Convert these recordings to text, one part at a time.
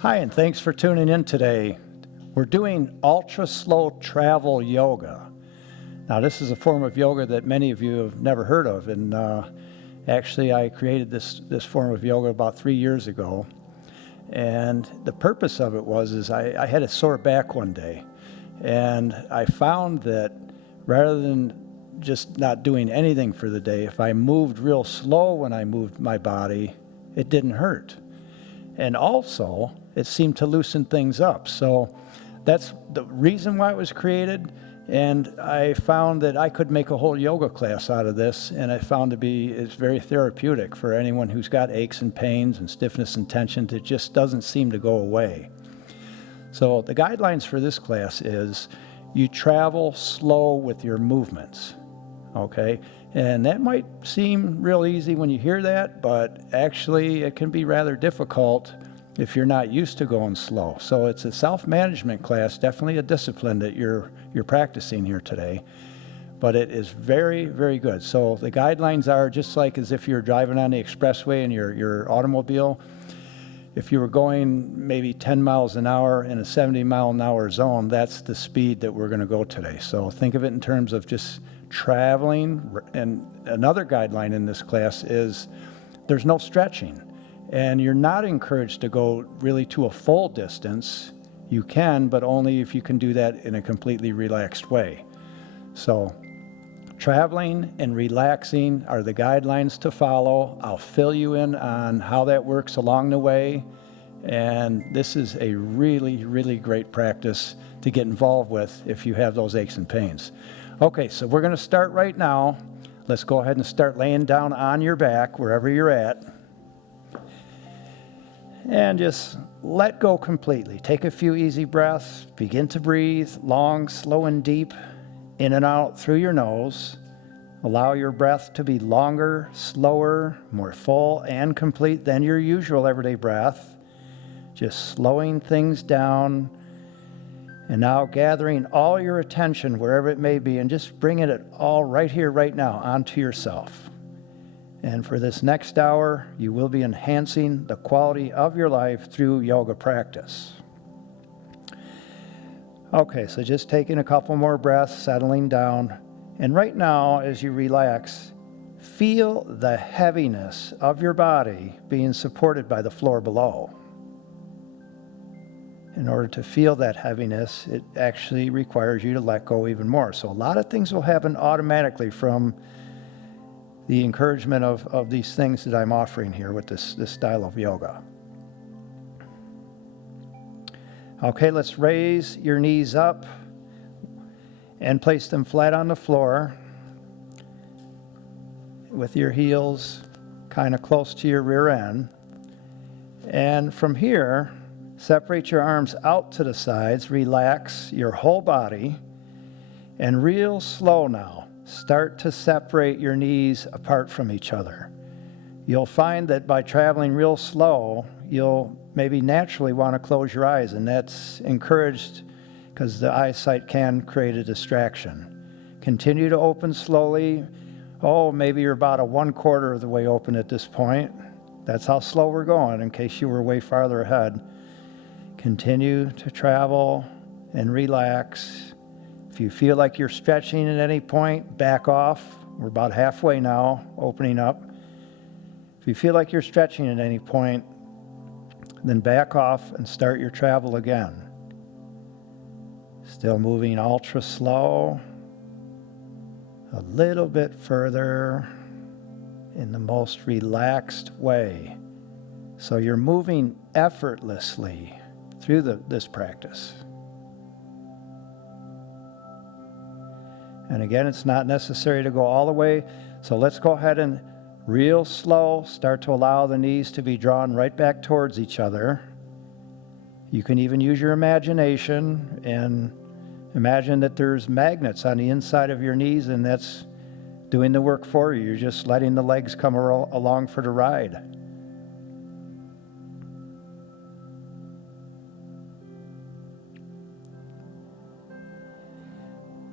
Hi, and thanks for tuning in today. We're doing ultra slow travel yoga. Now, this is a form of yoga that many of you have never heard of, and actually I created this form of yoga about 3 years ago. And the purpose of it was I had a sore back one day, and I found that rather than just not doing anything for the day, if I moved real slow when I moved my body, it didn't hurt. And also, it seemed to loosen things up. So that's the reason why it was created. And I found that I could make a whole yoga class out of this, and I found it's very therapeutic for anyone who's got aches and pains and stiffness and tension that just doesn't seem to go away. So the guidelines for this class is you travel slow with your movements, okay? And that might seem real easy when you hear that, but actually it can be rather difficult if you're not used to going slow. So it's a self-management class, definitely a discipline that you're practicing here today, but it is very, very good. So the guidelines are just like as if you're driving on the expressway in your automobile. If you were going maybe 10 miles an hour in a 70 mile an hour zone, that's the speed that we're going to go today. So think of it in terms of just traveling. And another guideline in this class is there's no stretching. And you're not encouraged to go really to a full distance. You can, but only if you can do that in a completely relaxed way. So traveling and relaxing are the guidelines to follow. I'll fill you in on how that works along the way. And this is a really, really great practice to get involved with if you have those aches and pains. Okay, so we're going to start right now. Let's go ahead and start laying down on your back, wherever you're at. And just let go completely. Take a few easy breaths. Begin to breathe long, slow, and deep, in and out through your nose. Allow your breath to be longer, slower, more full, and complete than your usual everyday breath. Just slowing things down. And now gathering all your attention, wherever it may be, and just bringing it all right here, right now, onto yourself. And for this next hour, you will be enhancing the quality of your life through yoga practice. Okay, so just taking a couple more breaths, settling down. And right now, as you relax, feel the heaviness of your body being supported by the floor below. In order to feel that heaviness, it actually requires you to let go even more. So a lot of things will happen automatically from the encouragement of these things that I'm offering here with this style of yoga. Okay, let's raise your knees up and place them flat on the floor with your heels kind of close to your rear end. And from here, separate your arms out to the sides, relax your whole body, and real slow now, start to separate your knees apart from each other. You'll find that by traveling real slow, you'll maybe naturally want to close your eyes, and that's encouraged because the eyesight can create a distraction. Continue to open slowly. Oh, maybe you're about 1/4 of the way open at this point. That's how slow we're going, in case you were way farther ahead. Continue to travel and relax. If you feel like you're stretching at any point, back off. We're about halfway now, opening up. If you feel like you're stretching at any point, then back off and start your travel again. Still moving ultra slow. A little bit further in the most relaxed way. So you're moving effortlessly through this practice. And again, it's not necessary to go all the way. So let's go ahead and real slow, start to allow the knees to be drawn right back towards each other. You can even use your imagination and imagine that there's magnets on the inside of your knees, and that's doing the work for you. You're just letting the legs come along for the ride.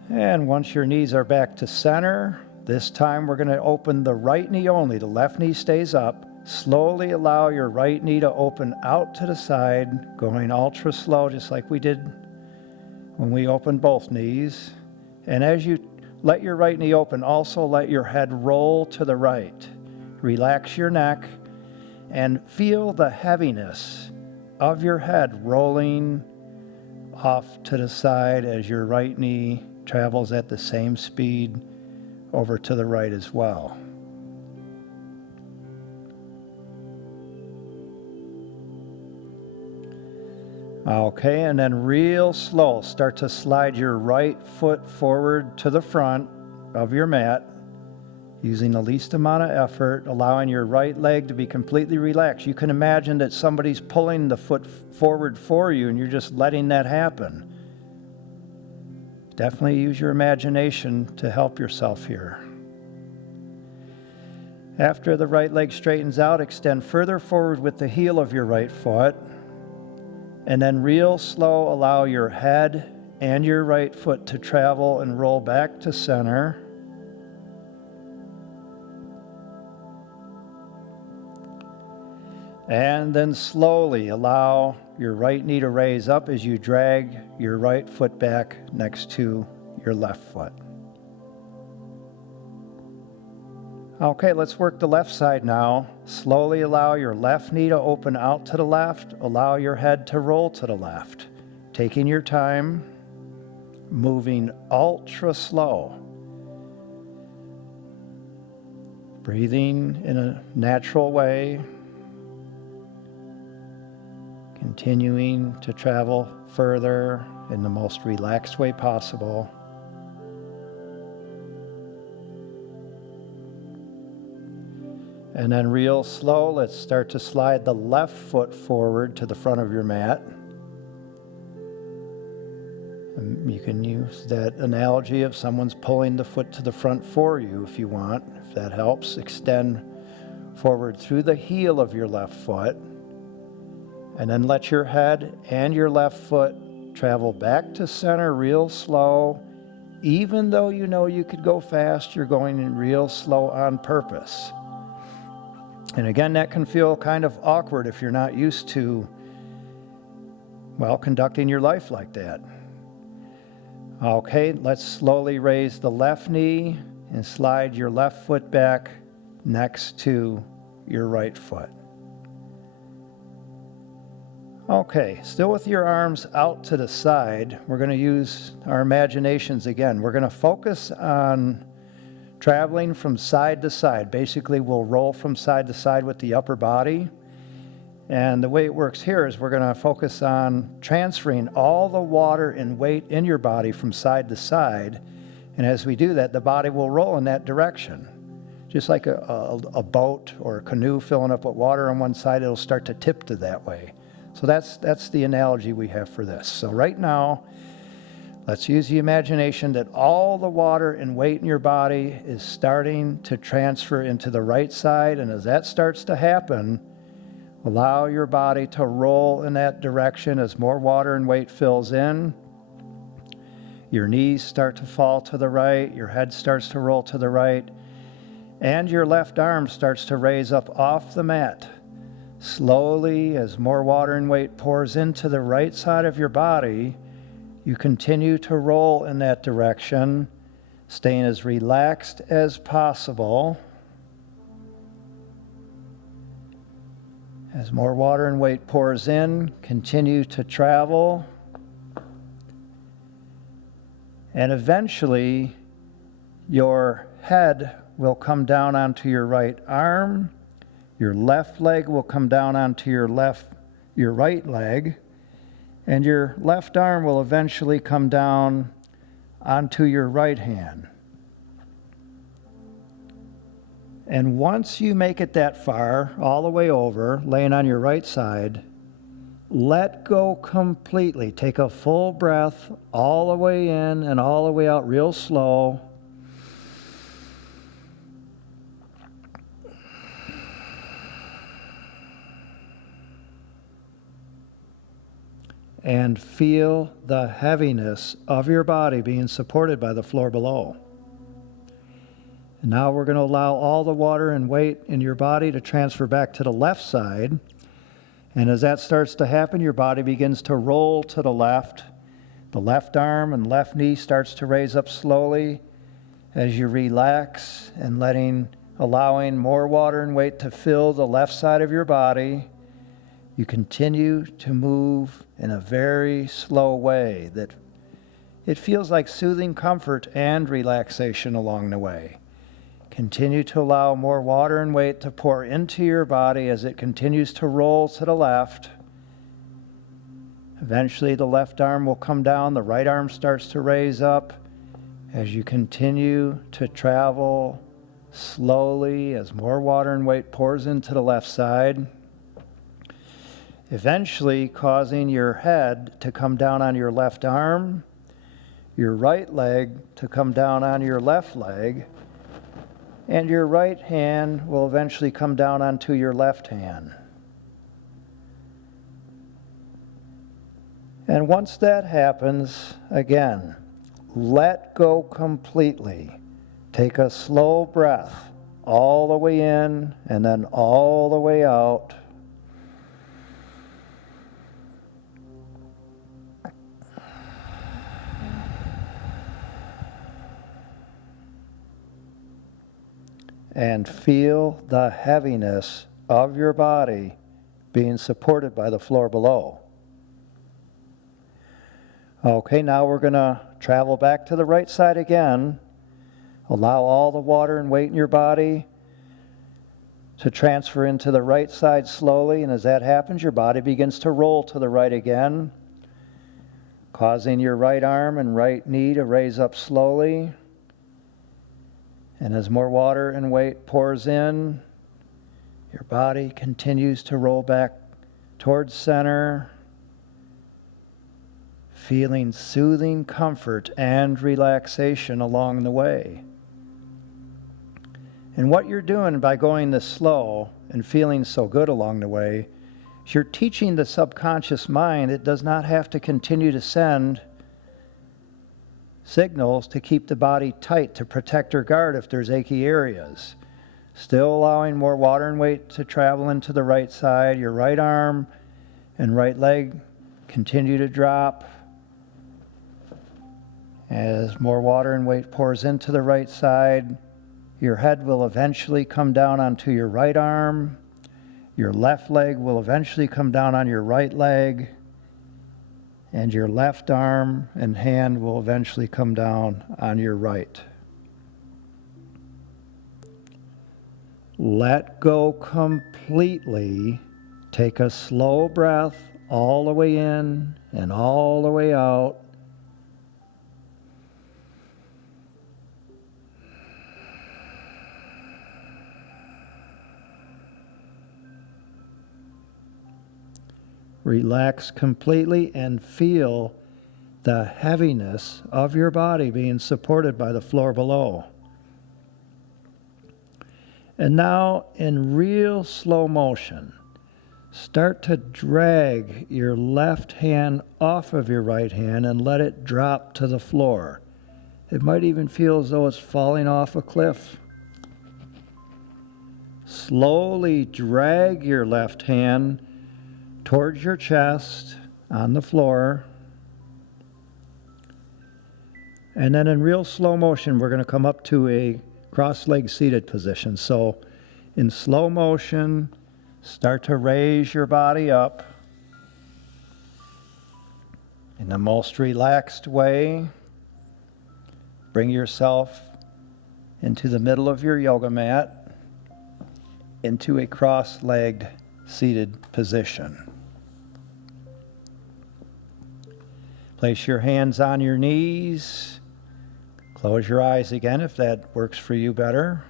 And once your knees are back to center, this time we're going to open the right knee only. The left knee stays up. Slowly allow your right knee to open out to the side, going ultra slow, just like we did when we opened both knees. And as you let your right knee open, also let your head roll to the right. Relax your neck and feel the heaviness of your head rolling off to the side as your right knee travels at the same speed over to the right as well. Okay, and then real slow, start to slide your right foot forward to the front of your mat, using the least amount of effort, allowing your right leg to be completely relaxed. You can imagine that somebody's pulling the foot forward for you and you're just letting that happen. Definitely use your imagination to help yourself here. After the right leg straightens out, extend further forward with the heel of your right foot. And then real slow, allow your head and your right foot to travel and roll back to center. And then slowly allow your right knee to raise up as you drag your right foot back next to your left foot. Okay, let's work the left side now. Slowly allow your left knee to open out to the left. Allow your head to roll to the left. Taking your time, moving ultra slow. Breathing in a natural way. Continuing to travel further in the most relaxed way possible. And then real slow, let's start to slide the left foot forward to the front of your mat. And you can use that analogy of someone's pulling the foot to the front for you if you want, if that helps. Extend forward through the heel of your left foot. And then let your head and your left foot travel back to center real slow. Even though you know you could go fast, you're going in real slow on purpose. And again, that can feel kind of awkward if you're not used to, well, conducting your life like that. Okay, let's slowly raise the left knee and slide your left foot back next to your right foot. Okay, still with your arms out to the side, we're going to use our imaginations again. We're going to focus on traveling from side to side. Basically, we'll roll from side to side with the upper body. And the way it works here is we're going to focus on transferring all the water and weight in your body from side to side. And as we do that, the body will roll in that direction. Just like a boat or a canoe filling up with water on one side, it'll start to tip to that way. So that's the analogy we have for this. So right now, let's use the imagination that all the water and weight in your body is starting to transfer into the right side. And as that starts to happen, allow your body to roll in that direction as more water and weight fills in. Your knees start to fall to the right, your head starts to roll to the right, and your left arm starts to raise up off the mat. Slowly, as more water and weight pours into the right side of your body, you continue to roll in that direction, staying as relaxed as possible. As more water and weight pours in, continue to travel. And eventually, your head will come down onto your right arm. Your left leg will come down onto your right leg. And your left arm will eventually come down onto your right hand. And once you make it that far, all the way over, laying on your right side, let go completely. Take a full breath all the way in and all the way out real slow. And feel the heaviness of your body being supported by the floor below. And now we're going to allow all the water and weight in your body to transfer back to the left side. And as that starts to happen, your body begins to roll to the left. The left arm and left knee starts to raise up slowly as you relax and allowing more water and weight to fill the left side of your body. You continue to move in a very slow way that it feels like soothing comfort and relaxation along the way. Continue to allow more water and weight to pour into your body as it continues to roll to the left. Eventually, the left arm will come down, the right arm starts to raise up as you continue to travel slowly as more water and weight pours into the left side, eventually causing your head to come down on your left arm, your right leg to come down on your left leg, and your right hand will eventually come down onto your left hand. And once that happens, again, let go completely. Take a slow breath all the way in and then all the way out. And feel the heaviness of your body being supported by the floor below. Okay, now we're going to travel back to the right side again. Allow all the water and weight in your body to transfer into the right side slowly, and as that happens, your body begins to roll to the right again, causing your right arm and right knee to raise up slowly. And as more water and weight pours in, your body continues to roll back towards center, feeling soothing comfort and relaxation along the way. And what you're doing by going this slow and feeling so good along the way is you're teaching the subconscious mind it does not have to continue to send signals to keep the body tight to protect or guard if there's achy areas. Still allowing more water and weight to travel into the right side. Your right arm and right leg continue to drop. As more water and weight pours into the right side, your head will eventually come down onto your right arm. Your left leg will eventually come down on your right leg. And your left arm and hand will eventually come down on your right. Let go completely. Take a slow breath all the way in and all the way out. Relax completely and feel the heaviness of your body being supported by the floor below. And now, in real slow motion, start to drag your left hand off of your right hand and let it drop to the floor. It might even feel as though it's falling off a cliff. Slowly drag your left hand towards your chest on the floor. And then in real slow motion, we're going to come up to a cross-legged seated position. So in slow motion, start to raise your body up in the most relaxed way. Bring yourself into the middle of your yoga mat, into a cross-legged seated position. Place your hands on your knees. Close your eyes again if that works for you better.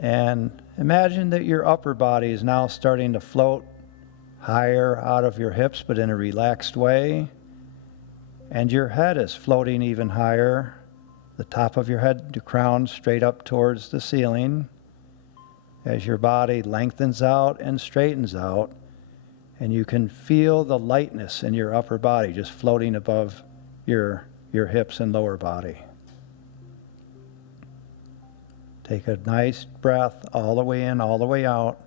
And imagine that your upper body is now starting to float higher out of your hips, but in a relaxed way. And your head is floating even higher. The top of your head, the crown, straight up towards the ceiling. As your body lengthens out and straightens out, and you can feel the lightness in your upper body just floating above your hips and lower body. Take a nice breath all the way in, all the way out.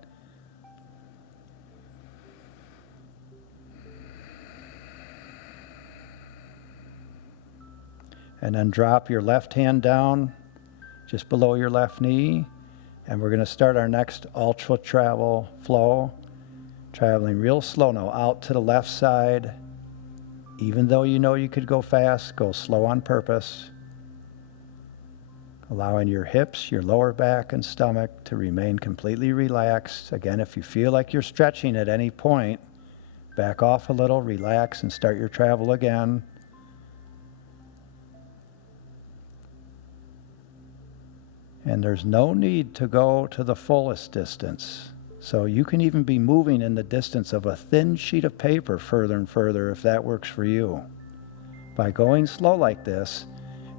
And then drop your left hand down just below your left knee. And we're going to start our next ultra travel flow. Traveling real slow now out to the left side. Even though you know you could go fast, go slow on purpose. Allowing your hips, your lower back and stomach to remain completely relaxed. Again, if you feel like you're stretching at any point, back off a little, relax, and start your travel again. And there's no need to go to the fullest distance. So you can even be moving in the distance of a thin sheet of paper further and further if that works for you. By going slow like this,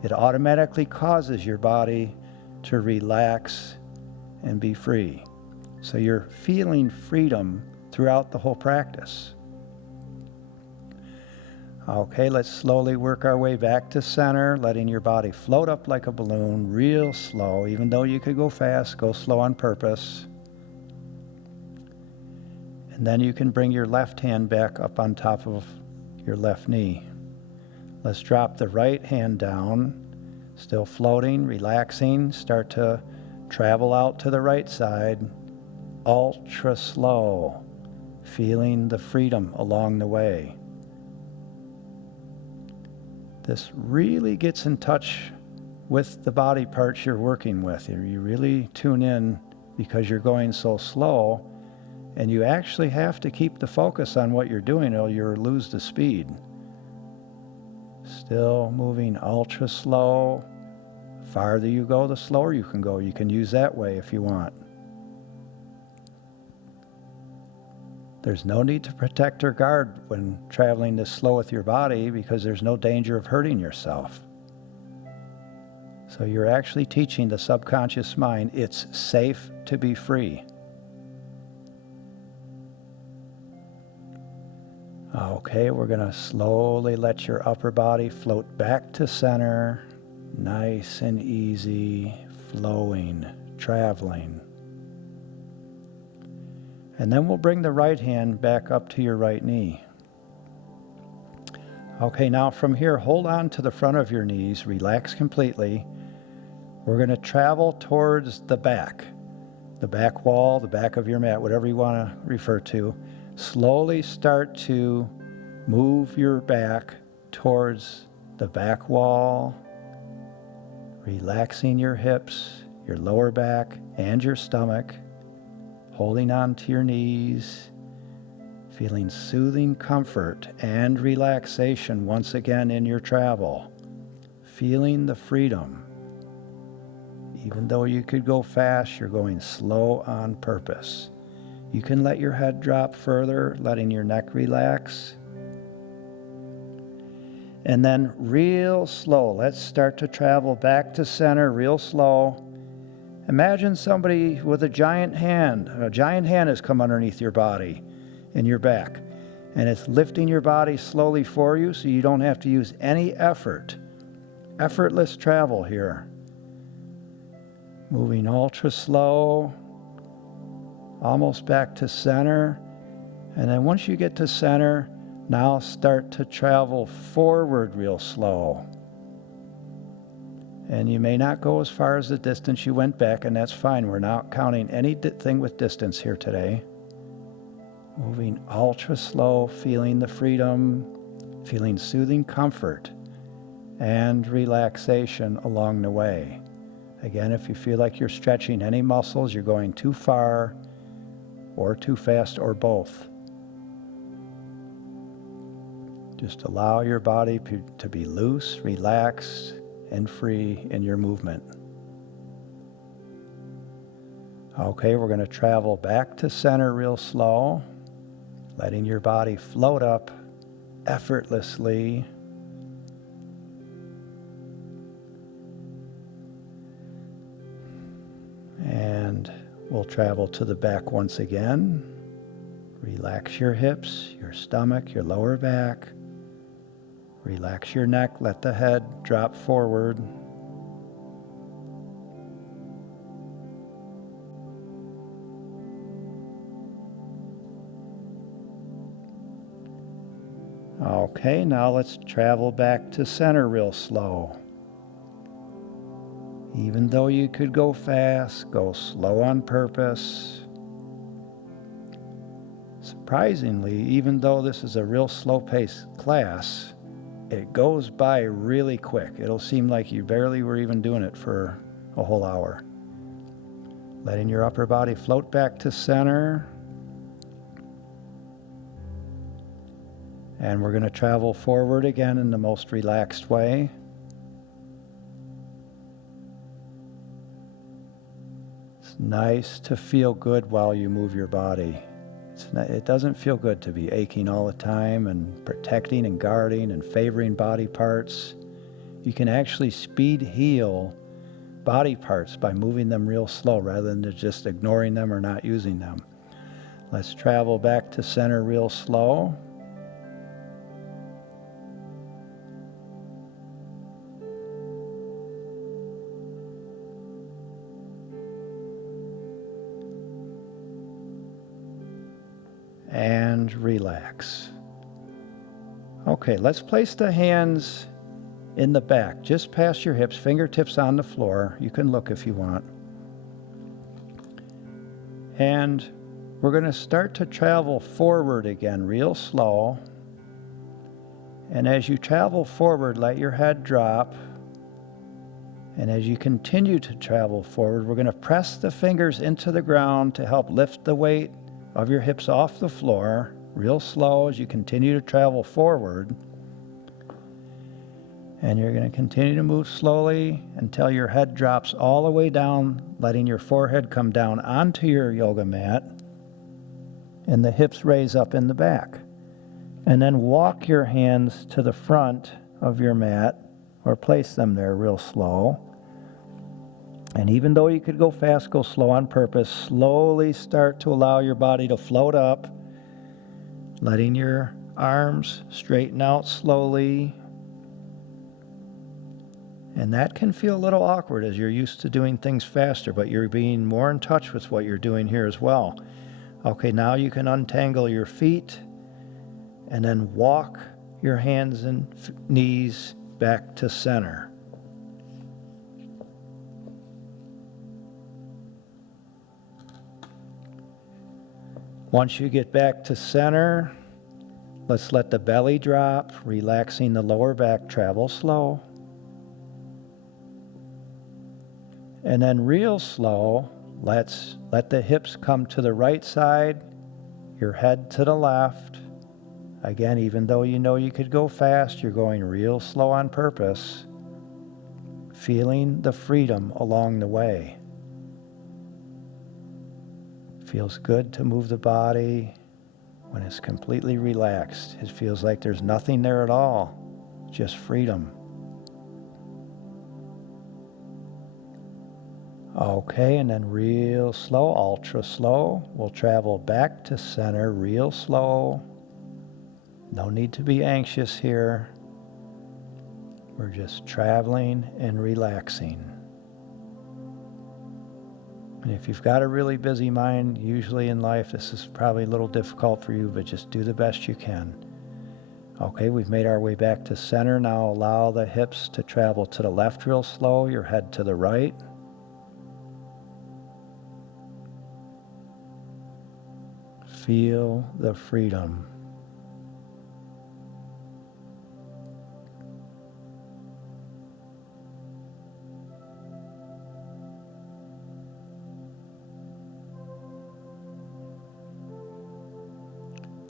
it automatically causes your body to relax and be free. So you're feeling freedom throughout the whole practice. Okay, let's slowly work our way back to center, letting your body float up like a balloon, real slow. Even though you could go fast, go slow on purpose. And then you can bring your left hand back up on top of your left knee. Let's drop the right hand down, still floating, relaxing. Start to travel out to the right side, ultra slow, feeling the freedom along the way. This really gets in touch with the body parts you're working with. You really tune in because you're going so slow, and you actually have to keep the focus on what you're doing or you'll lose the speed. Still moving ultra slow. Farther you go, the slower you can go. You can use that way if you want. There's no need to protect or guard when traveling this slow with your body because there's no danger of hurting yourself. So you're actually teaching the subconscious mind it's safe to be free. Okay, we're going to slowly let your upper body float back to center, nice and easy, flowing, traveling. And then we'll bring the right hand back up to your right knee. Okay, now from here, hold on to the front of your knees, relax completely. We're going to travel towards the back wall, the back of your mat, whatever you want to refer to. Slowly start to move your back towards the back wall, relaxing your hips, your lower back, and your stomach. Holding on to your knees, feeling soothing comfort and relaxation once again in your travel. Feeling the freedom. Even though you could go fast, you're going slow on purpose. You can let your head drop further, letting your neck relax. And then real slow, let's start to travel back to center real slow. Imagine somebody with a giant hand. A giant hand has come underneath your body and your back. And it's lifting your body slowly for you so you don't have to use any effort. Effortless travel here. Moving ultra slow, almost back to center. And then once you get to center, now start to travel forward real slow. And you may not go as far as the distance you went back, and that's fine. We're not counting anything with distance here today. Moving ultra slow, feeling the freedom, feeling soothing comfort and relaxation along the way. Again, if you feel like you're stretching any muscles, you're going too far or too fast or both. Just allow your body to be loose, relaxed, and free in your movement. Okay, we're going to travel back to center real slow, letting your body float up effortlessly. And we'll travel to the back once again. Relax your hips, your stomach, your lower back. Relax your neck, let the head drop forward. Okay, now let's travel back to center real slow. Even though you could go fast, go slow on purpose. Surprisingly, even though this is a real slow-paced class, it goes by really quick. It'll seem like you barely were even doing it for a whole hour. Letting your upper body float back to center. And we're going to travel forward again in the most relaxed way. It's nice to feel good while you move your body. It doesn't feel good to be aching all the time and protecting and guarding and favoring body parts. You can actually speed heal body parts by moving them real slow rather than just ignoring them or not using them. Let's travel back to center real slow. And relax. Okay, let's place the hands in the back, just past your hips, fingertips on the floor. You can look if you want. And we're going to start to travel forward again, real slow. And as you travel forward, let your head drop. And as you continue to travel forward, we're going to press the fingers into the ground to help lift the weight of your hips off the floor, real slow as you continue to travel forward. And you're going to continue to move slowly until your head drops all the way down, letting your forehead come down onto your yoga mat and the hips raise up in the back. And then walk your hands to the front of your mat or place them there real slow. And even though you could go fast, go slow on purpose. Slowly start to allow your body to float up, letting your arms straighten out slowly. And that can feel a little awkward as you're used to doing things faster, but you're being more in touch with what you're doing here as well. Okay, now you can untangle your feet and then walk your hands and knees back to center. Once you get back to center, let's let the belly drop, relaxing the lower back, travel slow. And then real slow, let's let the hips come to the right side, your head to the left. Again, even though you know you could go fast, you're going real slow on purpose, feeling the freedom along the way. Feels good to move the body when it's completely relaxed. It feels like there's nothing there at all, just freedom. Okay, and then real slow, ultra slow, we'll travel back to center real slow. No need to be anxious here. We're just traveling and relaxing. And if you've got a really busy mind, usually in life this is probably a little difficult for you, but just do the best you can. Okay, we've made our way back to center. Now allow the hips to travel to the left real slow, your head to the right. Feel the freedom.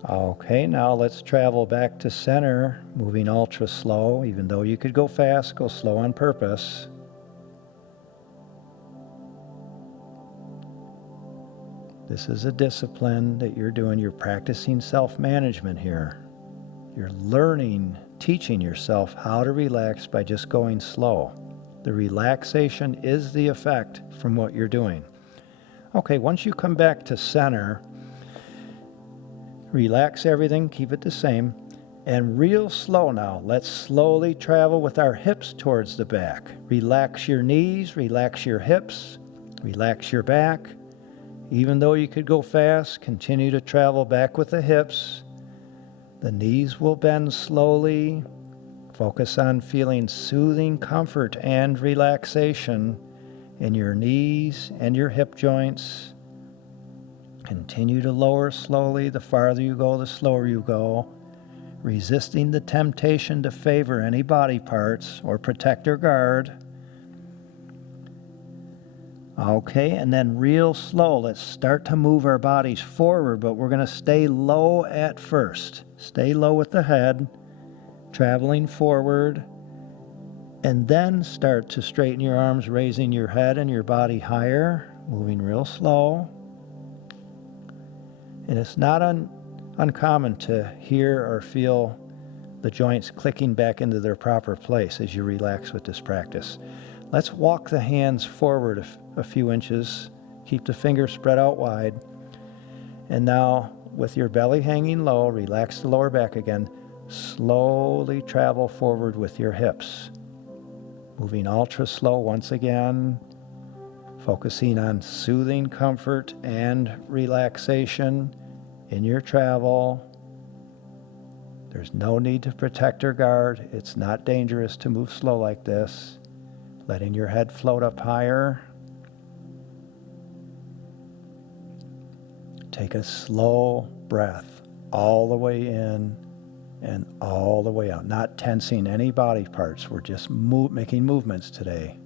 Okay, now let's travel back to center, moving ultra slow. Even though you could go fast, go slow on purpose. This is a discipline that you're doing. You're practicing self-management here. You're learning, teaching yourself how to relax by just going slow. The relaxation is the effect from what you're doing. Okay, once you come back to center, relax everything, keep it the same, and real slow now. Let's slowly travel with our hips towards the back. Relax your knees, relax your hips, relax your back. Even though you could go fast, continue to travel back with the hips. The knees will bend slowly. Focus on feeling soothing comfort and relaxation in your knees and your hip joints. Continue to lower slowly. The farther you go, the slower you go, resisting the temptation to favor any body parts or protect or guard. Okay, and then real slow, let's start to move our bodies forward, but we're going to stay low at first. Stay low with the head, traveling forward, and then start to straighten your arms, raising your head and your body higher, moving real slow. And it's not uncommon to hear or feel the joints clicking back into their proper place as you relax with this practice. Let's walk the hands forward a few inches. Keep the fingers spread out wide. And now, with your belly hanging low, relax the lower back again. Slowly travel forward with your hips. Moving ultra slow once again. Focusing on soothing comfort and relaxation in your travel. There's no need to protect or guard. It's not dangerous to move slow like this. Letting your head float up higher. Take a slow breath all the way in and all the way out. Not tensing any body parts. We're just making movements today.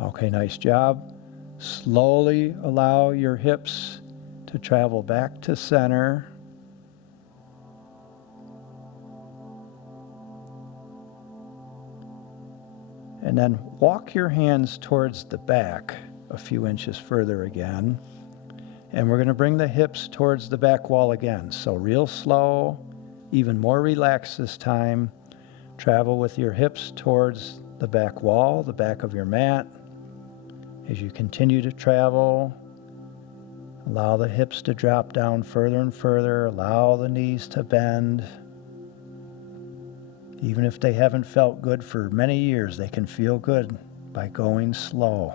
Okay, nice job. Slowly allow your hips to travel back to center. And then walk your hands towards the back a few inches further again. And we're going to bring the hips towards the back wall again. So real slow, even more relaxed this time. Travel with your hips towards the back wall, the back of your mat. As you continue to travel, allow the hips to drop down further and further. Allow the knees to bend. Even if they haven't felt good for many years, they can feel good by going slow.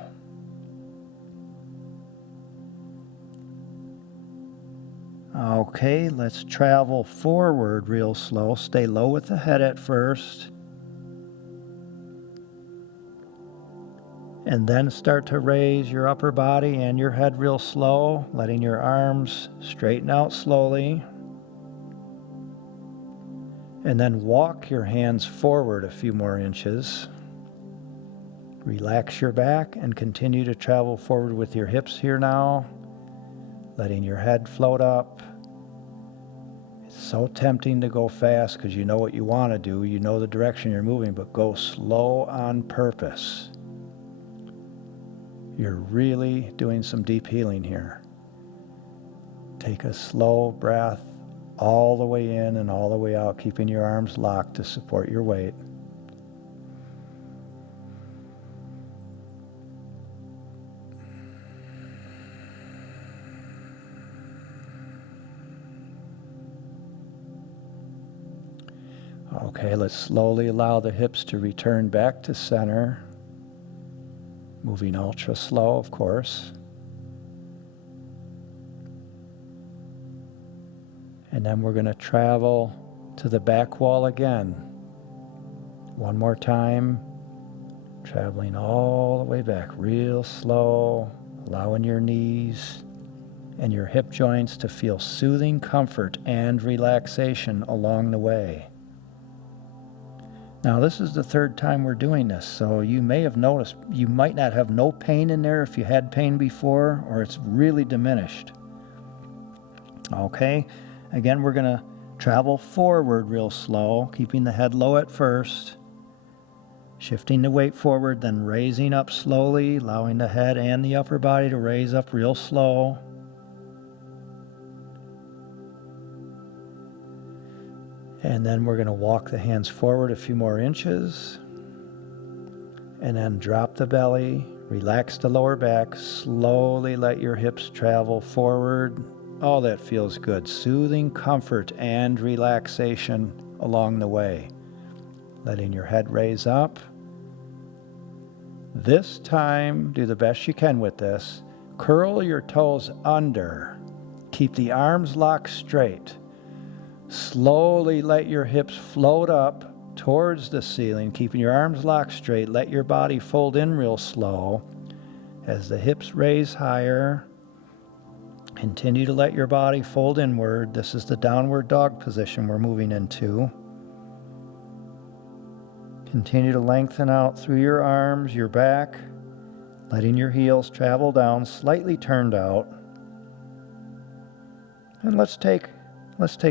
Okay, let's travel forward real slow. Stay low with the head at first. And then start to raise your upper body and your head real slow, letting your arms straighten out slowly. And then walk your hands forward a few more inches. Relax your back and continue to travel forward with your hips here now, letting your head float up. It's so tempting to go fast because you know what you want to do, you know the direction you're moving, but go slow on purpose. You're really doing some deep healing here. Take a slow breath all the way in and all the way out, keeping your arms locked to support your weight. Okay, let's slowly allow the hips to return back to center. Moving ultra slow, of course. And then we're going to travel to the back wall again. One more time. Traveling all the way back, real slow, allowing your knees and your hip joints to feel soothing comfort and relaxation along the way. Now, this is the third time we're doing this, so you may have noticed you might not have no pain in there if you had pain before, or it's really diminished. Okay, again, we're going to travel forward real slow, keeping the head low at first, shifting the weight forward, then raising up slowly, allowing the head and the upper body to raise up real slow. And then we're going to walk the hands forward a few more inches. And then drop the belly, relax the lower back, slowly let your hips travel forward. Oh, that feels good. Soothing comfort and relaxation along the way. letting your head raise up. This time, do the best you can with this. Curl your toes under. Keep the arms locked straight. Slowly let your hips float up towards the ceiling, keeping your arms locked straight. Let your body fold in real slow as the hips raise higher. Continue to let your body fold inward. This is the downward dog position we're moving into. Continue to lengthen out through your arms, your back, letting your heels travel down, slightly turned out. And let's take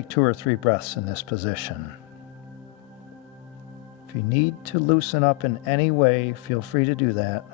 2 or 3 breaths in this position. If you need to loosen up in any way, feel free to do that.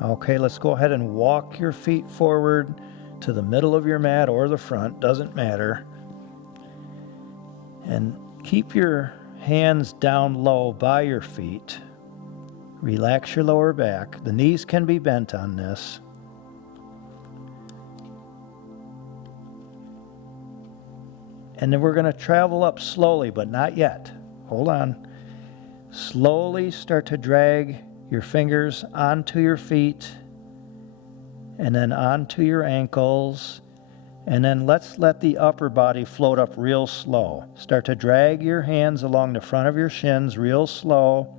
Okay, let's go ahead and walk your feet forward to the middle of your mat or the front, doesn't matter. And keep your hands down low by your feet. Relax your lower back. The knees can be bent on this. And then we're going to travel up slowly, but not yet. Hold on. Slowly start to drag your fingers onto your feet and then onto your ankles. And then let's let the upper body float up real slow. Start to drag your hands along the front of your shins real slow.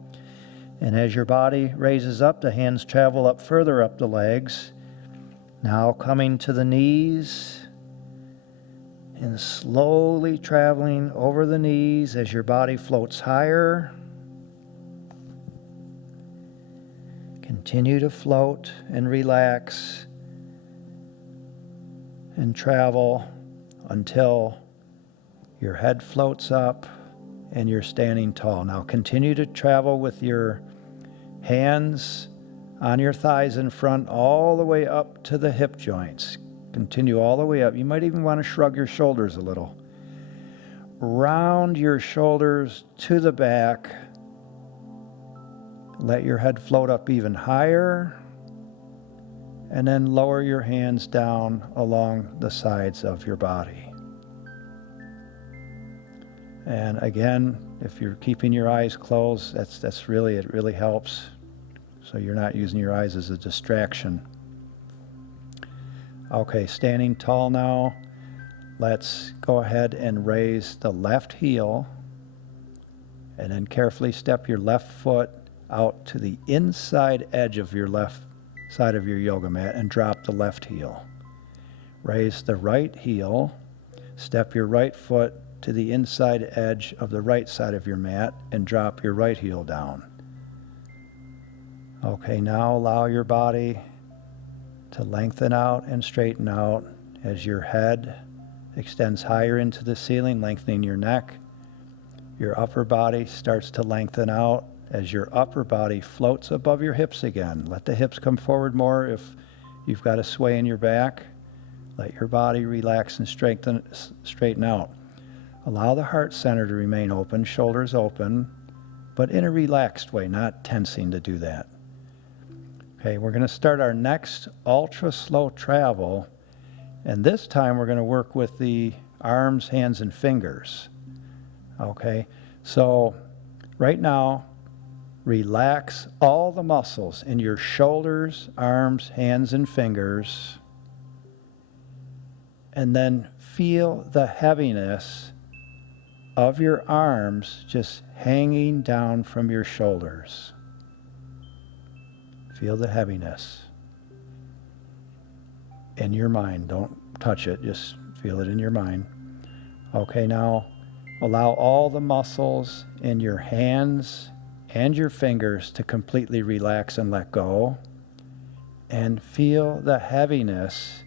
And as your body raises up, the hands travel up further up the legs. Now coming to the knees and slowly traveling over the knees as your body floats higher. Continue to float and relax and travel until your head floats up and you're standing tall. Now continue to travel with your hands on your thighs in front all the way up to the hip joints. Continue all the way up. You might even want to shrug your shoulders a little. Round your shoulders to the back. Let your head float up even higher, and then lower your hands down along the sides of your body. And again, if you're keeping your eyes closed, it really helps. So you're not using your eyes as a distraction. Okay, standing tall now. Let's go ahead and raise the left heel, and then carefully step your left foot out to the inside edge of your left side of your yoga mat and drop the left heel. Raise the right heel, step your right foot to the inside edge of the right side of your mat and drop your right heel down. Okay, now allow your body to lengthen out and straighten out as your head extends higher into the ceiling, lengthening your neck. Your upper body starts to lengthen out as your upper body floats above your hips again. Let the hips come forward more if you've got a sway in your back. Let your body relax and straighten out. Allow the heart center to remain open, shoulders open, but in a relaxed way, not tensing to do that. Okay, we're going to start our next ultra slow travel, and this time we're going to work with the arms, hands, and fingers. Okay, so right now, relax all the muscles in your shoulders, arms, hands, and fingers. And then feel the heaviness of your arms just hanging down from your shoulders. Feel the heaviness in your mind. Don't touch it, just feel it in your mind. Okay, now allow all the muscles in your hands and your fingers to completely relax and let go. And feel the heaviness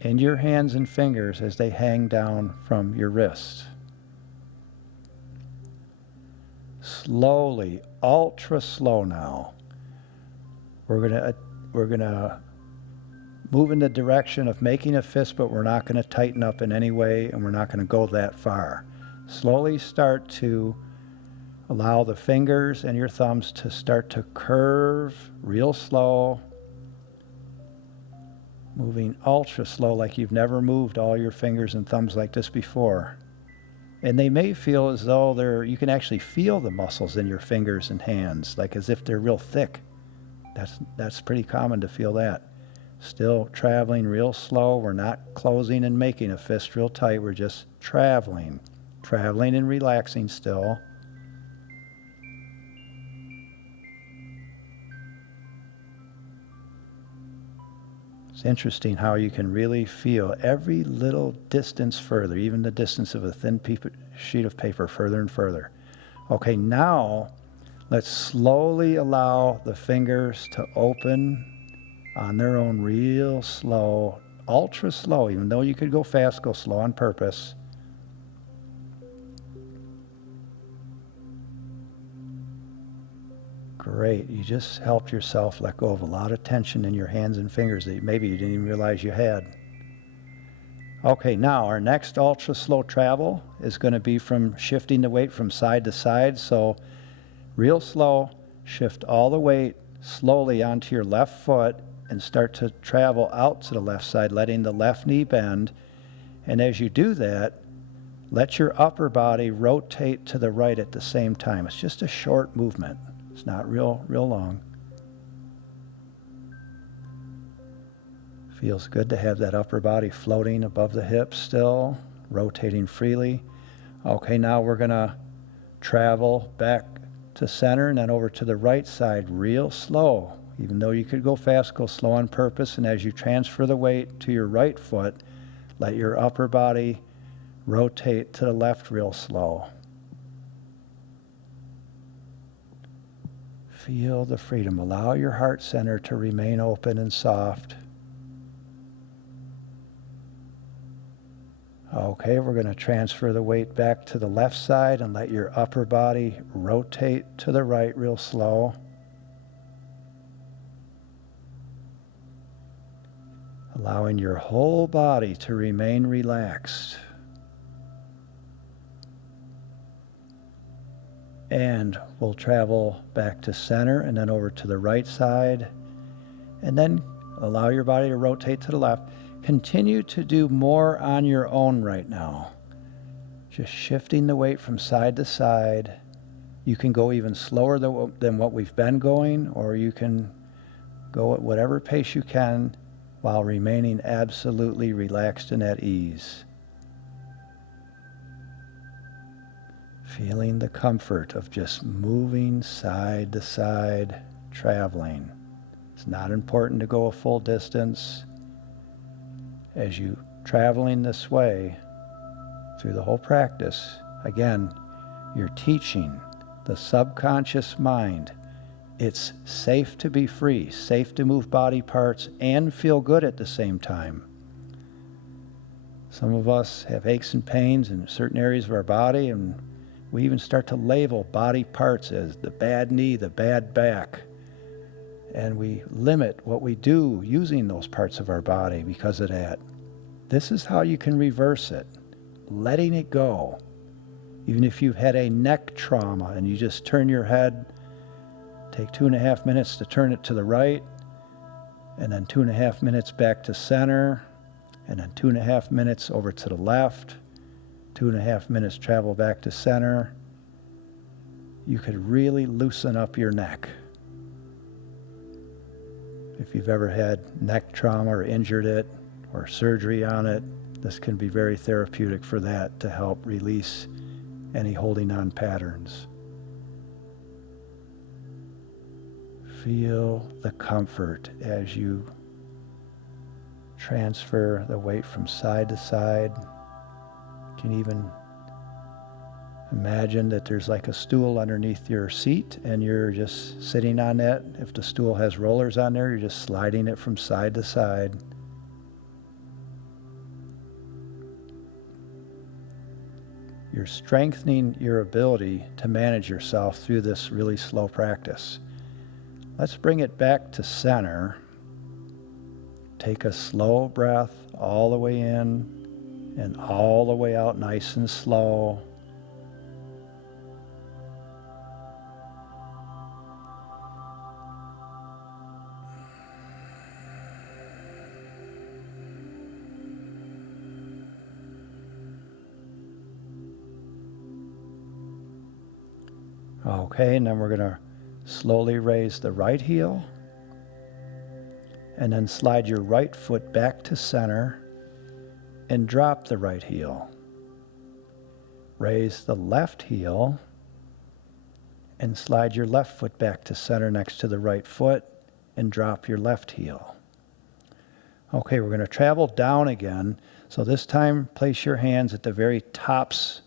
in your hands and fingers as they hang down from your wrists. Slowly, ultra slow now. we're gonna move in the direction of making a fist, but we're not going to tighten up in any way, and we're not going to go that far. Slowly start to allow the fingers and your thumbs to start to curve real slow, moving ultra slow like you've never moved all your fingers and thumbs like this before. And they may feel as though you can actually feel the muscles in your fingers and hands, like as if they're real thick. That's pretty common to feel that. Still traveling real slow. We're not closing and making a fist real tight. We're just traveling and relaxing still. It's interesting how you can really feel every little distance further, even the distance of a thin sheet of paper, further and further. Okay, now let's slowly allow the fingers to open on their own, real slow, ultra slow. Even though you could go fast, go slow on purpose. Great. You just helped yourself let go of a lot of tension in your hands and fingers that maybe you didn't even realize you had. Okay, now our next ultra slow travel is going to be from shifting the weight from side to side. So real slow, shift all the weight slowly onto your left foot and start to travel out to the left side, letting the left knee bend. And as you do that, let your upper body rotate to the right at the same time. It's just a short movement. It's not real long. Feels good to have that upper body floating above the hips still, rotating freely. Okay, now we're going to travel back to center and then over to the right side real slow. Even though you could go fast, go slow on purpose. And as you transfer the weight to your right foot, let your upper body rotate to the left real slow. Feel the freedom. Allow your heart center to remain open and soft. Okay, we're going to transfer the weight back to the left side and let your upper body rotate to the right real slow. Allowing your whole body to remain relaxed. And we'll travel back to center and then over to the right side. And then allow your body to rotate to the left. Continue to do more on your own right now. Just shifting the weight from side to side. You can go even slower than what we've been going, or you can go at whatever pace you can while remaining absolutely relaxed and at ease. Feeling the comfort of just moving side to side, traveling. It's not important to go a full distance. As you traveling this way through the whole practice, again, you're teaching the subconscious mind it's safe to be free, safe to move body parts and feel good at the same time. Some of us have aches and pains in certain areas of our body, and we even start to label body parts as the bad knee, the bad back. And we limit what we do using those parts of our body because of that. This is how you can reverse it, letting it go. Even if you've had a neck trauma and you just turn your head, take 2.5 minutes to turn it to the right, and then 2.5 minutes back to center, and then 2.5 minutes over to the left, 2.5 minutes travel back to center. You could really loosen up your neck. If you've ever had neck trauma or injured it or surgery on it, this can be very therapeutic for that to help release any holding on patterns. Feel the comfort as you transfer the weight from side to side. You can even imagine that there's like a stool underneath your seat and you're just sitting on that. If the stool has rollers on there, you're just sliding it from side to side. You're strengthening your ability to manage yourself through this really slow practice. Let's bring it back to center. Take a slow breath all the way in and all the way out, nice and slow. Okay, and then we're going to slowly raise the right heel and then slide your right foot back to center and drop the right heel. Raise the left heel and slide your left foot back to center next to the right foot and drop your left heel. Okay, we're going to travel down again. So this time, place your hands at the very tops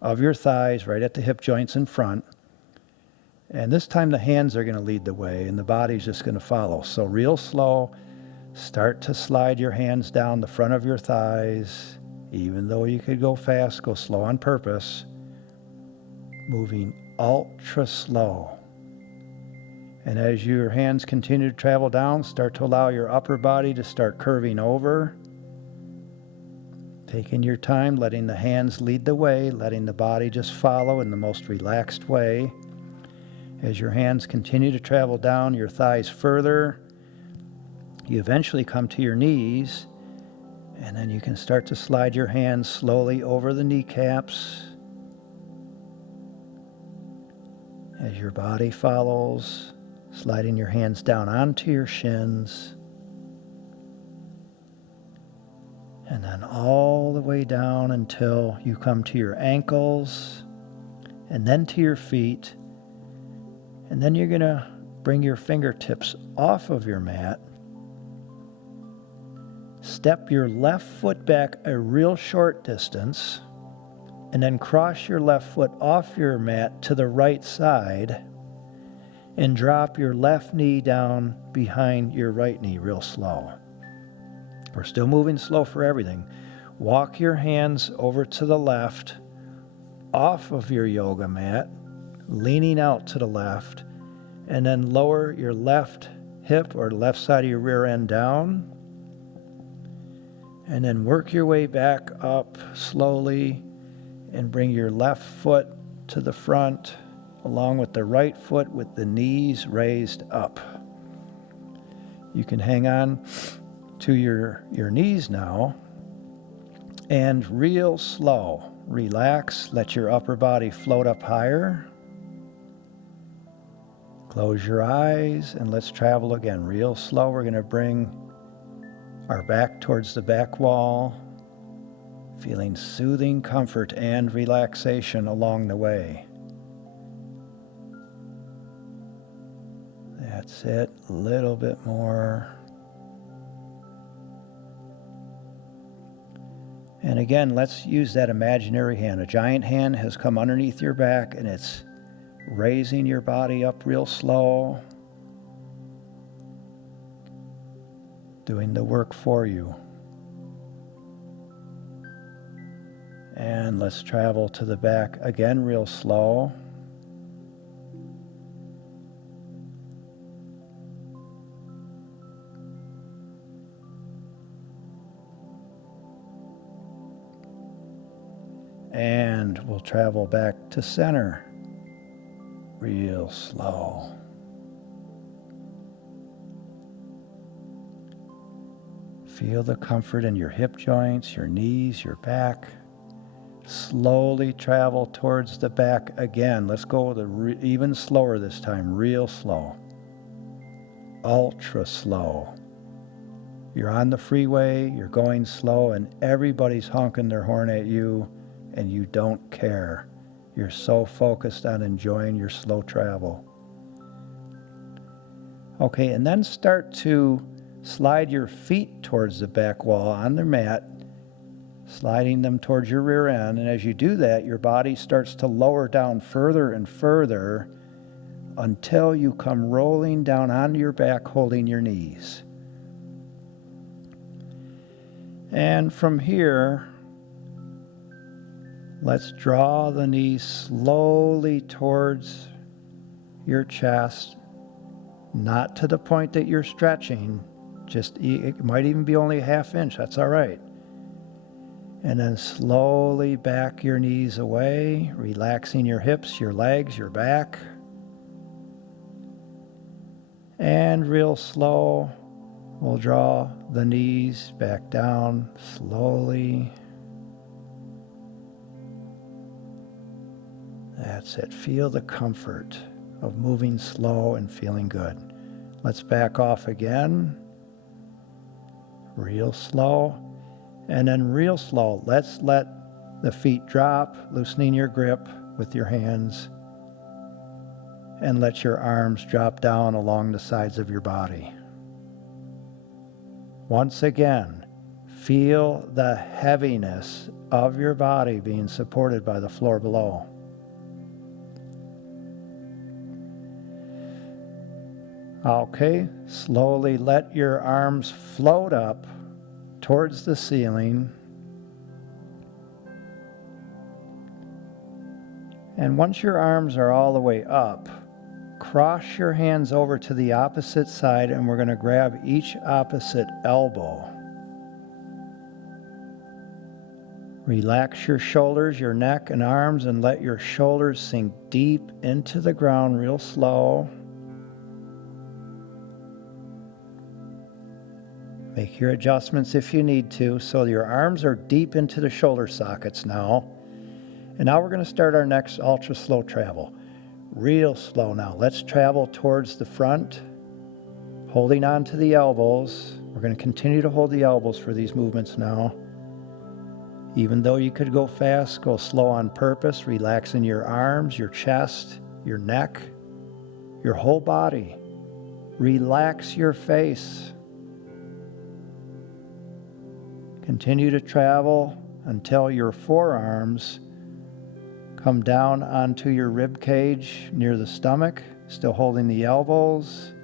of your thighs, right at the hip joints in front. And this time the hands are going to lead the way and the body's just going to follow. So real slow, start to slide your hands down the front of your thighs. Even though you could go fast, go slow on purpose. Moving ultra slow. And as your hands continue to travel down, start to allow your upper body to start curving over. Taking your time, letting the hands lead the way, letting the body just follow in the most relaxed way. As your hands continue to travel down your thighs further, you eventually come to your knees, and then you can start to slide your hands slowly over the kneecaps. As your body follows, sliding your hands down onto your shins. And then all the way down until you come to your ankles, and then to your feet. And then you're going to bring your fingertips off of your mat. Step your left foot back a real short distance, and then cross your left foot off your mat to the right side, and drop your left knee down behind your right knee real slow. We're still moving slow for everything. Walk your hands over to the left, off of your yoga mat, leaning out to the left, and then lower your left hip or left side of your rear end down. And then work your way back up slowly and bring your left foot to the front along with the right foot with the knees raised up. You can hang on to your knees now and real slow. Relax, let your upper body float up higher. Close your eyes and let's travel again. Real slow, we're going to bring our back towards the back wall, feeling soothing comfort and relaxation along the way. That's it, a little bit more. And again, let's use that imaginary hand. A giant hand has come underneath your back and it's raising your body up real slow, doing the work for you. And let's travel to the back again real slow. And we'll travel back to center real slow. Feel the comfort in your hip joints, your knees, your back. Slowly travel towards the back again. Let's go even slower this time, real slow. Ultra slow. You're on the freeway, you're going slow, and everybody's honking their horn at you, and you don't care. You're so focused on enjoying your slow travel. Okay, and then start to slide your feet towards the back wall on the mat, sliding them towards your rear end. And as you do that, your body starts to lower down further and further until you come rolling down onto your back, holding your knees. And from here, let's draw the knees slowly towards your chest not to the point that you're stretching, just it might even be only a ½ inch, that's all right. And then slowly back your knees away, relaxing your hips, your legs, your back. And real slow, we'll draw the knees back down slowly. That's it. Feel the comfort of moving slow and feeling good. Let's back off again. Real slow. And then real slow, let's let the feet drop, loosening your grip with your hands. And let your arms drop down along the sides of your body. Once again, feel the heaviness of your body being supported by the floor below. Okay, slowly let your arms float up towards the ceiling. And once your arms are all the way up, cross your hands over to the opposite side, and we're going to grab each opposite elbow. Relax your shoulders, your neck and arms, and let your shoulders sink deep into the ground real slow. Make your adjustments if you need to, so your arms are deep into the shoulder sockets now. And now we're going to start our next ultra slow travel. Real slow now. Let's travel towards the front, holding on to the elbows. We're going to continue to hold the elbows for these movements now. Even though you could go fast, go slow on purpose, relaxing your arms, your chest, your neck, your whole body. Relax your face. Continue to travel until your forearms come down onto your rib cage near the stomach, still holding the elbows.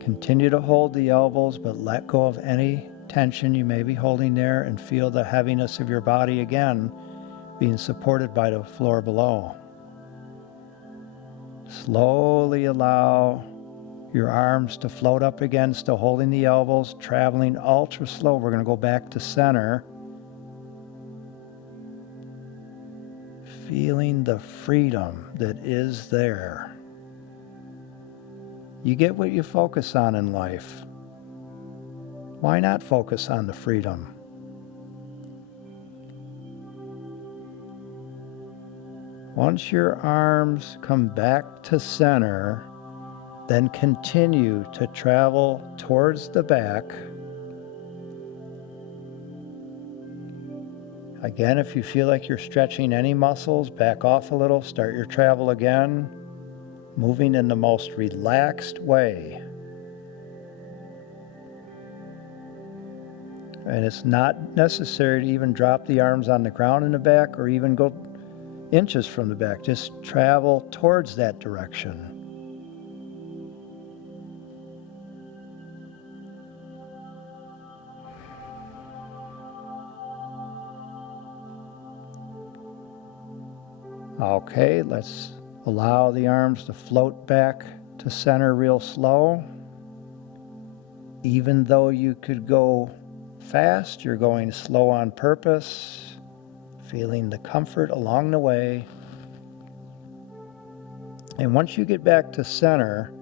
Continue to hold the elbows, but let go of any tension you may be holding there and feel the heaviness of your body again being supported by the floor below. Slowly allow your arms to float up again, still holding the elbows, traveling ultra slow. We're going to go back to center. Feeling the freedom that is there. You get what you focus on in life. Why not focus on the freedom? Once your arms come back to center, then continue to travel towards the back. Again, if you feel like you're stretching any muscles, back off a little, start your travel again, moving in the most relaxed way. And it's not necessary to even drop the arms on the ground in the back or even go inches from the back. Just travel towards that direction. Okay, let's allow the arms to float back to center real slow. Even though you could go fast, you're going slow on purpose. Feeling the comfort along the way. And once you get back to center,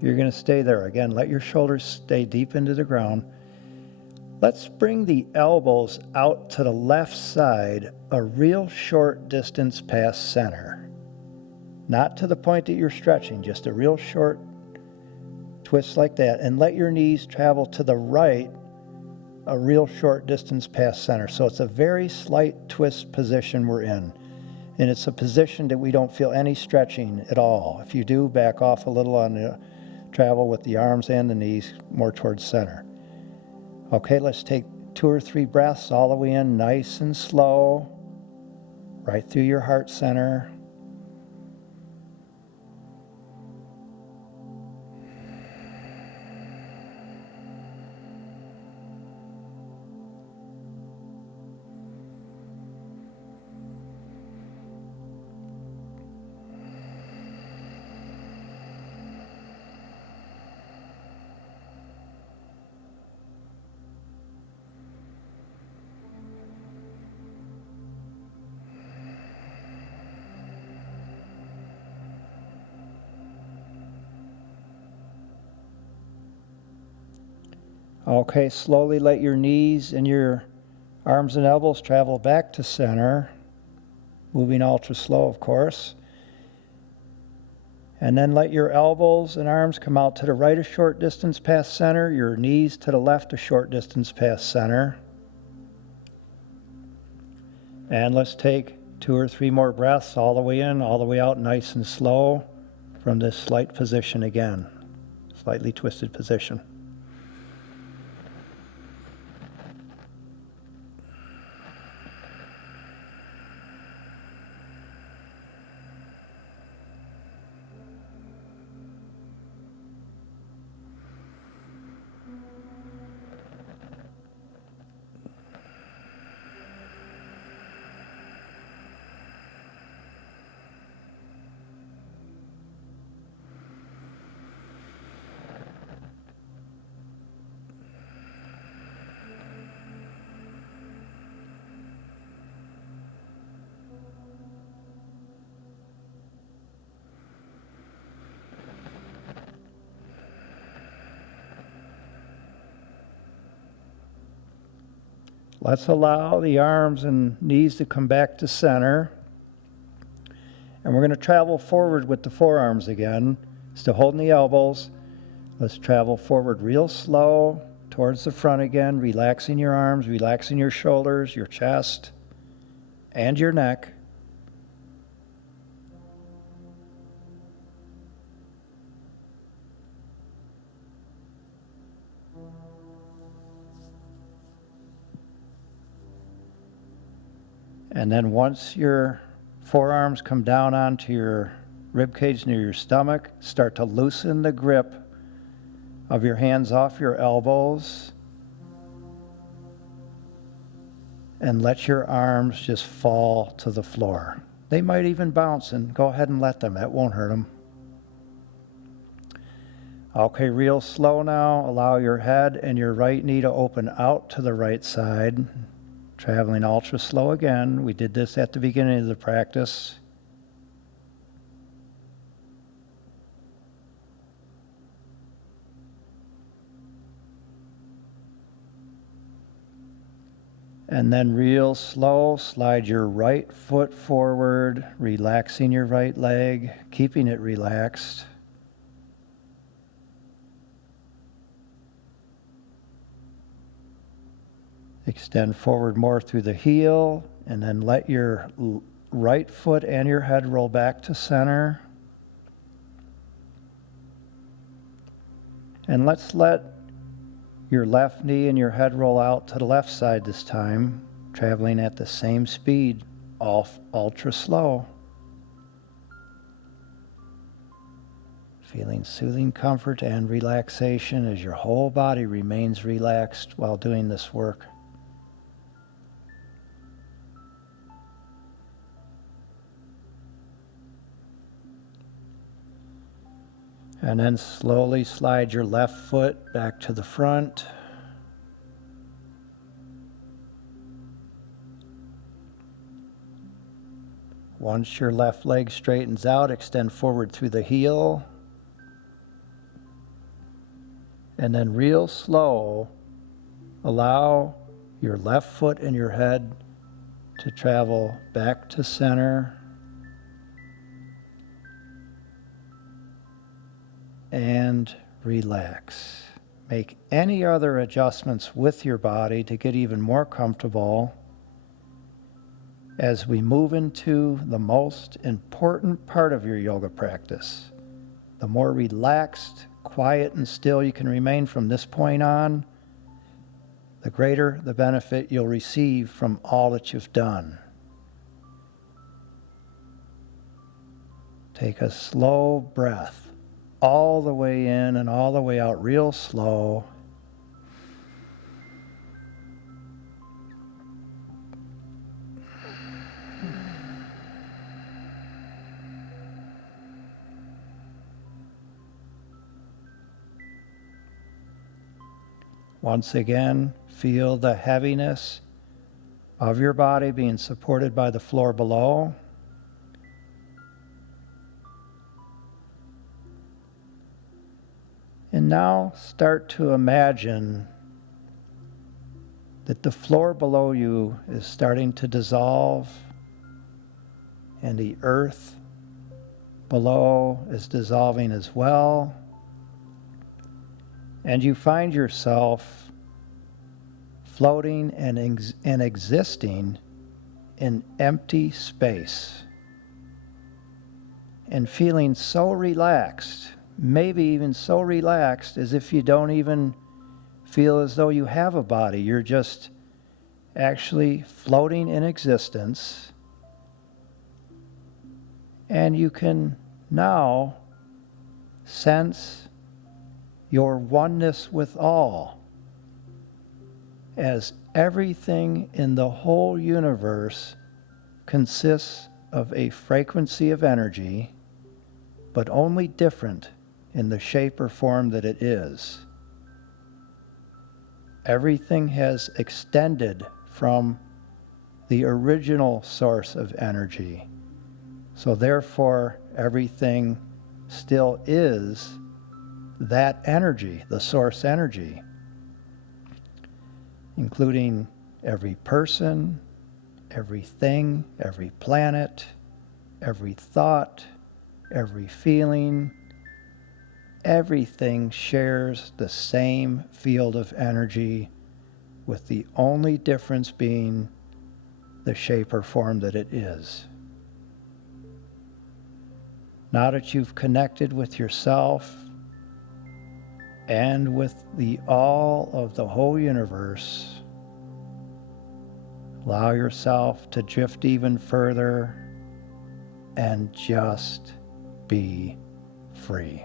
you're going to stay there. Again, let your shoulders stay deep into the ground. Let's bring the elbows out to the left side, a real short distance past center. Not to the point that you're stretching, just a real short twist like that. And let your knees travel to the right, a real short distance past center. So it's a very slight twist position we're in. And it's a position that we don't feel any stretching at all. If you do, back off a little on the travel with the arms and the knees more towards center. Okay, let's take 2 or 3 breaths all the way in, nice and slow, right through your heart center. Okay, slowly let your knees and your arms and elbows travel back to center, moving ultra slow, of course. And then let your elbows and arms come out to the right a short distance past center, your knees to the left a short distance past center. And let's take 2 or 3 more breaths all the way in, all the way out, nice and slow from this slight position again, slightly twisted position. Let's allow the arms and knees to come back to center. And we're going to travel forward with the forearms again. Still holding the elbows. Let's travel forward real slow towards the front again, relaxing your arms, relaxing your shoulders, your chest, and your neck. And then once your forearms come down onto your rib cage near your stomach, start to loosen the grip of your hands off your elbows and let your arms just fall to the floor. They might even bounce, and go ahead and let them. That won't hurt them. Okay, real slow now. Allow your head and your right knee to open out to the right side. Traveling ultra slow again. We did this at the beginning of the practice. And then real slow, slide your right foot forward, relaxing your right leg, keeping it relaxed. Extend forward more through the heel, and then let your right foot and your head roll back to center. And let's let your left knee and your head roll out to the left side this time, traveling at the same speed, ultra slow. Feeling soothing comfort and relaxation as your whole body remains relaxed while doing this work. And then slowly slide your left foot back to the front. Once your left leg straightens out, extend forward through the heel. And then real slow, allow your left foot and your head to travel back to center. And relax. Make any other adjustments with your body to get even more comfortable as we move into the most important part of your yoga practice. The more relaxed, quiet, and still you can remain from this point on, the greater the benefit you'll receive from all that you've done. Take a slow breath all the way in and all the way out real slow. Once again, feel the heaviness of your body being supported by the floor below. And now start to imagine that the floor below you is starting to dissolve, and the earth below is dissolving as well. And you find yourself floating and existing in empty space and feeling so relaxed, maybe even so relaxed as if you don't even feel as though you have a body. You're just actually floating in existence, and you can now sense your oneness with all, as everything in the whole universe consists of a frequency of energy, but only different in the shape or form that it is. Everything has extended from the original source of energy. So therefore, everything still is that energy, the source energy, including every person, everything, every planet, every thought, every feeling. Everything shares the same field of energy, with the only difference being the shape or form that it is. Now that you've connected with yourself and with the all of the whole universe, allow yourself to drift even further and just be free.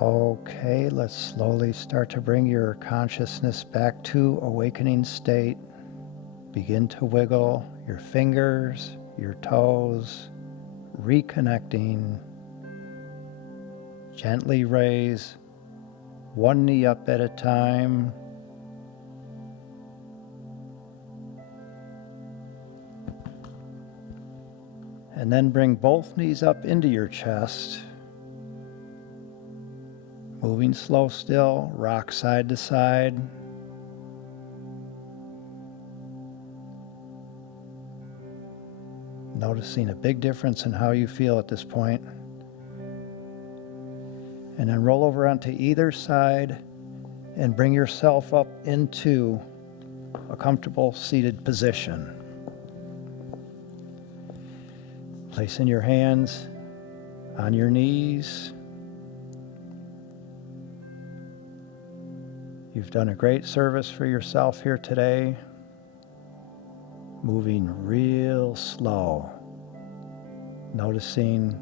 Okay, let's slowly start to bring your consciousness back to awakening state. Begin to wiggle your fingers, your toes, reconnecting. Gently raise one knee up at a time. And then bring both knees up into your chest. Moving slow still, rock side to side. Noticing a big difference in how you feel at this point. And then roll over onto either side and bring yourself up into a comfortable seated position. Placing your hands on your knees. You've done a great service for yourself here today, moving real slow, noticing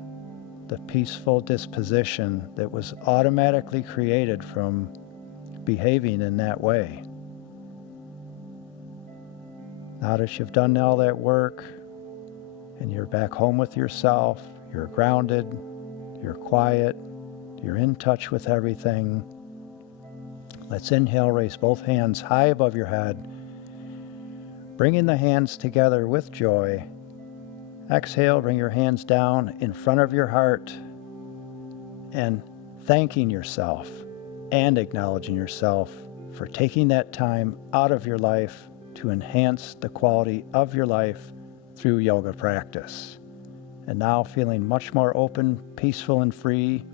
the peaceful disposition that was automatically created from behaving in that way. Now that you've done all that work and you're back home with yourself, you're grounded, you're quiet, you're in touch with everything, Let's inhale, raise both hands high above your head, bringing the hands together with joy. Exhale, bring your hands down in front of your heart and thanking yourself and acknowledging yourself for taking that time out of your life to enhance the quality of your life through yoga practice. And now feeling much more open, peaceful, and free.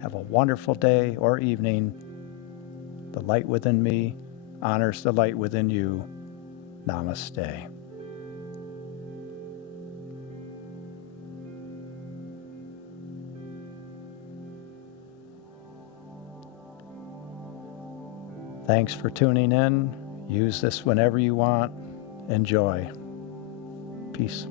Have a wonderful day or evening. The light within me honors the light within you. Namaste. Thanks for tuning in. Use this whenever you want. Enjoy. Peace.